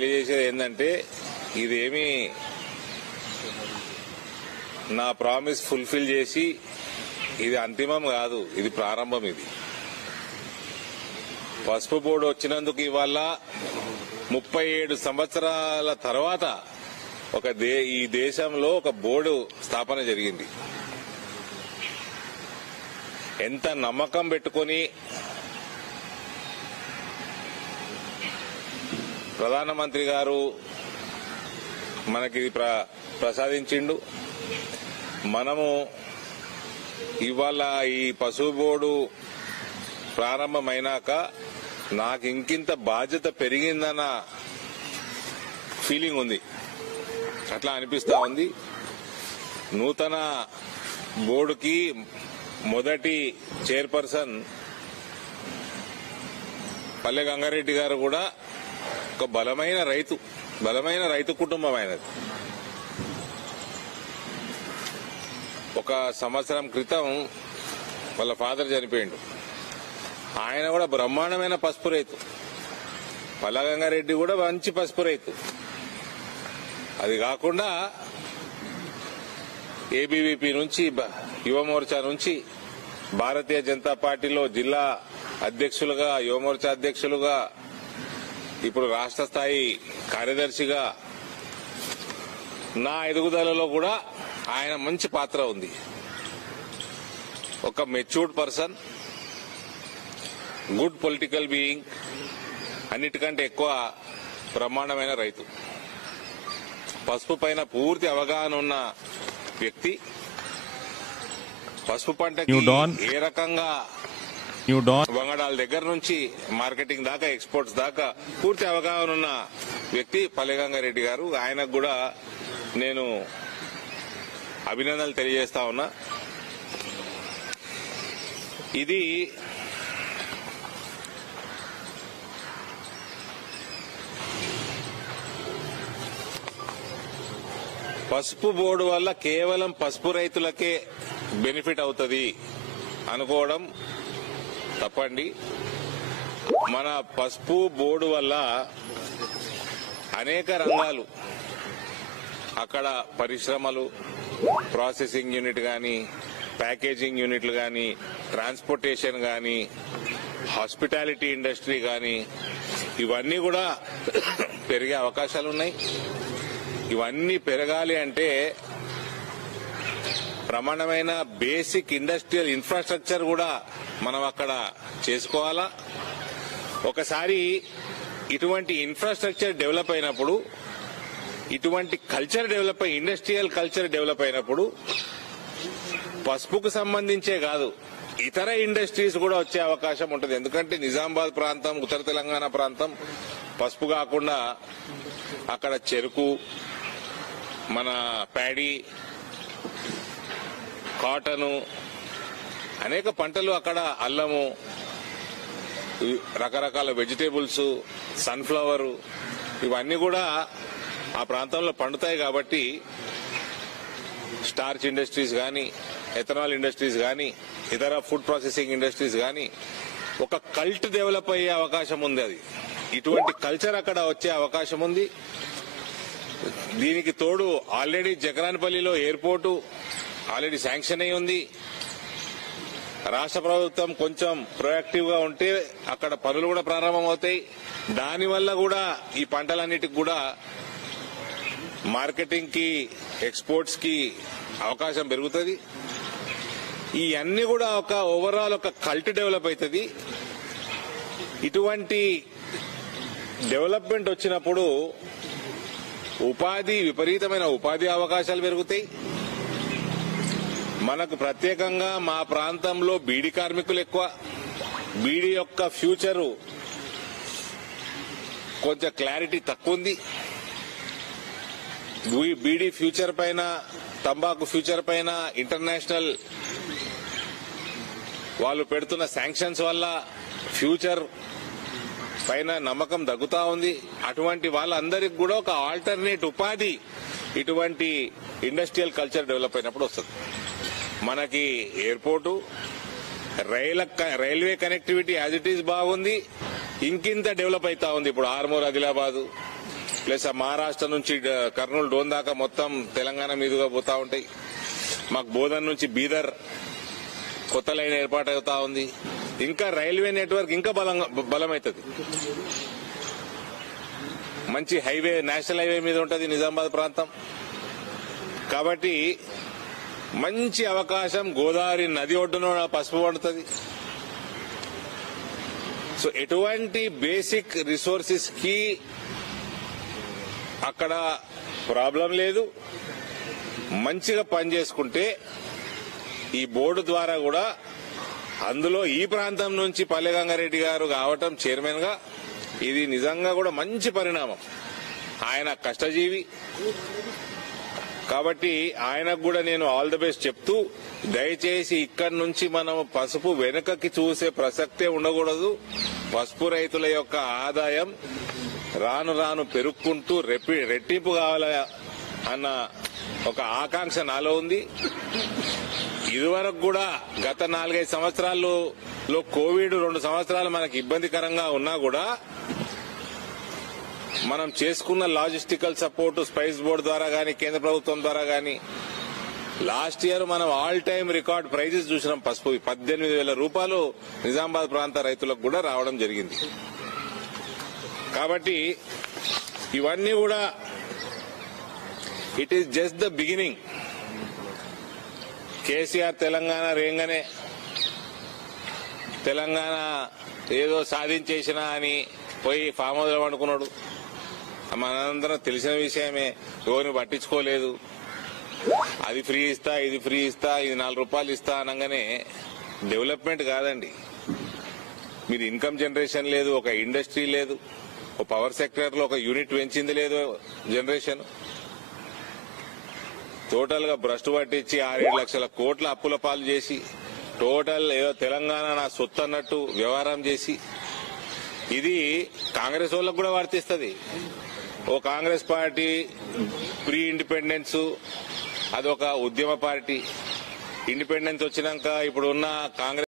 తెలియజేసేది ఏంటంటే ఇదేమి నా ప్రామిస్ ఫుల్ఫిల్ చేసి ఇది అంతిమం కాదు, ఇది ప్రారంభం. ఇది పసుపు బోర్డు వచ్చినందుకు ఇవాళ 37 సంవత్సరాల తర్వాత ఈ దేశంలో ఒక బోర్డు స్థాపన జరిగింది. ఎంత నమ్మకం పెట్టుకొని ప్రధానమంత్రి గారు మనకి ప్రసాదించిండు. మనము ఇవాళ ఈ పసుపు బోర్డు ప్రారంభమైనాక నాకు ఇంకింత బాధ్యత పెరిగిందన్న ఫీలింగ్ ఉంది, అట్లా అనిపిస్తా ఉంది. నూతన బోర్డుకి మొదటి చైర్పర్సన్ పల్లె గంగారెడ్డి గారు కూడా ఒక బలమైన రైతు కుటుంబం ఆయనది. ఒక సంవత్సరం క్రితం వాళ్ళ ఫాదర్ చనిపోయిండు. ఆయన కూడా బ్రహ్మాండమైన పసుపు రైతు. పల్లె గంగారెడ్డి కూడా మంచి పసుపు రైతు. అది కాకుండా ఏబీవీపీ నుంచి, యువమోర్చా నుంచి భారతీయ జనతా పార్టీలో జిల్లా అధ్యక్షులుగా, యువమోర్చా అధ్యక్షులుగా, ఇప్పుడు రాష్ట్ర స్థాయి కార్యదర్శిగా నా ఎదుగుదలలో కూడా ఆయన మంచి పాత్ర ఉంది. ఒక matured person, good political being, అన్నిటికంటే ఎక్కువ బ్రహ్మాండమైన రైతు, పసుపు పైన పూర్తి అవగాహన ఉన్న వ్యక్తి. పసుపు పంటకి ఏ రకంగా వంగడాల దగ్గర నుంచి మార్కెటింగ్ దాకా, ఎక్స్పోర్ట్స్ దాకా పూర్తి అవగాహన ఉన్న వ్యక్తి పల్లె గంగారెడ్డి గారు. ఆయనకు కూడా నేను అభినందనలు తెలియజేస్తా ఉన్నా. ఇది పసుపు బోర్డు వల్ల కేవలం పసుపు రైతులకే బెనిఫిట్ అవుతుంది అనుకోవడం తప్పండి. మన పసుపు బోర్డు వల్ల అనేక రంగాలు, అక్కడ పరిశ్రమలు, ప్రాసెసింగ్ యూనిట్ గాని, ప్యాకేజింగ్ యూనిట్లు గాని, ట్రాన్స్పోర్టేషన్ గాని, హాస్పిటాలిటీ ఇండస్ట్రీ గాని, ఇవన్నీ కూడా పెరిగే అవకాశాలున్నాయి. ఇవన్నీ పెరగాలి అంటే ప్రమాణమైన బేసిక్ ఇండస్ట్రియల్ ఇన్ఫ్రాస్ట్రక్చర్ కూడా మనం అక్కడ చేసుకోవాలా. ఒకసారి ఇటువంటి ఇన్ఫ్రాస్ట్రక్చర్ డెవలప్ అయినప్పుడు, ఇటువంటి కల్చర్ డెవలప్ అయి, ఇండస్ట్రియల్ కల్చర్ డెవలప్ అయినప్పుడు పసుపుకు సంబంధించే కాదు, ఇతర ఇండస్ట్రీస్ కూడా వచ్చే అవకాశం ఉంటుంది. ఎందుకంటే నిజామాబాద్ ప్రాంతం, ఉత్తర తెలంగాణ ప్రాంతం పసుపు కాకుండా అక్కడ చెరుకు, మన ప్యాడీ, కాటను, అనేక పంటలు, అక్కడ అల్లము, రకరకాల వెజిటేబుల్స్, సన్ఫ్లవర్, ఇవన్నీ కూడా ఆ ప్రాంతంలో పండుతాయి. కాబట్టి స్టార్చ్ ఇండస్ట్రీస్ గాని, ఎథనాల్ ఇండస్ట్రీస్ గాని, ఇతర ఫుడ్ ప్రాసెసింగ్ ఇండస్ట్రీస్ గాని ఒక కల్ట్ డెవలప్ అయ్యే అవకాశం ఉంది. అది ఇటువంటి కల్చర్ అక్కడ వచ్చే అవకాశం ఉంది. దీనికి తోడు ఆల్రెడీ జగరాన్పల్లిలో ఎయిర్పోర్టు ఆల్రెడీ శాంక్షన్ అయి ఉంది. రాష్ట్ర ప్రభుత్వం కొంచెం ప్రొయాక్టివ్ గా ఉంటే అక్కడ పనులు కూడా ప్రారంభమవుతాయి. దానివల్ల కూడా ఈ పంటలన్నిటికి కూడా మార్కెటింగ్ కి, ఎక్స్పోర్ట్స్ కి అవకాశం పెరుగుతుంది. ఈ అన్ని కూడా ఒక ఓవరాల్ ఒక కల్ట్ డెవలప్ అవుతుంది. ఇటువంటి డెవలప్మెంట్ వచ్చినప్పుడు విపరీతమైన ఉపాధి అవకాశాలు పెరుగుతాయి. మనకు ప్రత్యేకంగా మా ప్రాంతంలో బీడీ కార్మికులు ఎక్కువ. బీడీ యొక్క ఫ్యూచరు కొంచెం క్లారిటీ తక్కువ ఉంది. బీడీ ఫ్యూచర్ పైన, తంబాకు ఫ్యూచర్ పైన ఇంటర్నేషనల్ వాళ్ళు పెడుతున్న శాంక్షన్స్ వల్ల ఫ్యూచర్ పైన నమ్మకం తగ్గుతా ఉంది. అటువంటి వాళ్ళందరికీ కూడా ఒక ఆల్టర్నేట్ ఉపాధి ఇటువంటి ఇండస్ట్రియల్ కల్చర్ డెవలప్ అయినప్పుడు వస్తుంది. మనకి airport, railway connectivity as it is బాగుంది. ఇంకింత డెవలప్ అవుతా ఉంది. ఇప్పుడు ఆర్మూర్, ఆదిలాబాద్, ప్లస్ ఆ మహారాష్ట్ర నుంచి కర్నూలు డోన్ దాకా మొత్తం తెలంగాణ మీదుగా పోతా ఉంటాయి. మాకు బోధన్ నుంచి బీదర్ కొత్త లైన్ ఏర్పాటు అవుతా ఉంది. ఇంకా రైల్వే నెట్వర్క్ ఇంకా బలమవుతుంది. మంచి హైవే, నేషనల్ హైవే మీద ఉంటుంది నిజామాబాద్ ప్రాంతం. కాబట్టి మంచి అవకాశం. గోదావరి నది ఒడ్డున పసుపు పండుతుంది. సో ఎటువంటి బేసిక్ రిసోర్సెస్ కి అక్కడ ప్రాబ్లం లేదు. మంచిగా పనిచేసుకుంటే ఈ బోర్డు ద్వారా కూడా అందులో ఈ ప్రాంతం నుంచి పల్లె గంగారెడ్డి గారు కావటం చైర్మన్ గా ఇది నిజంగా కూడా మంచి పరిణామం. ఆయన కష్టజీవి కాబట్టి ఆయనకు కూడా నేను ఆల్ ది బెస్ట్ చెప్తూ, దయచేసి ఇక్కడి నుంచి మనం పసుపు వెనుకకి చూసే ప్రసక్తే ఉండకూడదు. పసుపు రైతుల యొక్క ఆదాయం రాను రాను పెరుక్కుంటూ రెట్టింపు కావాల అన్న ఒక ఆకాంక్ష నాలో ఉంది. ఇదివరకు కూడా గత 4-5 సంవత్సరాల్లో కోవిడ్ 2 సంవత్సరాలు మనకి ఇబ్బందికరంగా ఉన్నా కూడా మనం చేసుకున్న లాజిస్టికల్ సపోర్ట్ స్పైస్ బోర్డు ద్వారా గానీ, కేంద్ర ప్రభుత్వం ద్వారా గానీ, లాస్ట్ ఇయర్ మనం ఆల్ టైమ్ రికార్డ్ ప్రైజెస్ చూసినాం. పసుపు 18,000 రూపాయలు నిజామాబాద్ ప్రాంత రైతులకు కూడా రావడం జరిగింది. కాబట్టి ఇవన్నీ కూడా it is just the beginning. KCR Telangana రేంగానే తెలంగాణ ఏదో సాధించేసినా అని పోయి ఫామ్ హౌస్ లో పండుకున్నాడు. మనందరం తెలిసిన విషయమే. ఎవరిని పట్టించుకోలేదు. అది ఫ్రీ ఇస్తా, ఇది ఫ్రీ ఇస్తా, ఇది 4 రూపాయలు ఇస్తా అనగానే డెవలప్మెంట్ కాదండి. మీరు ఇన్కమ్ జనరేషన్ లేదు, ఒక ఇండస్ట్రీ లేదు, ఒక పవర్ సెక్టర్ లో ఒక యూనిట్ పెంచింది లేదు జనరేషన్. టోటల్ గా భ్రష్టు పట్టించి 6-7 లక్షల కోట్ల అప్పుల పాలు చేసి టోటల్ ఏదో తెలంగాణ నా సొత్తు అన్నట్టు వ్యవహారం చేసి, ఇది కాంగ్రెస్ వాళ్ళకు కూడా వర్తిస్తుంది. ఓ కాంగ్రెస్ పార్టీ ప్రీ ఇండిపెండెన్స్ అదొక ఉద్యమ పార్టీ. ఇండిపెండెన్స్ వచ్చినాక ఇప్పుడు ఉన్న కాంగ్రెస్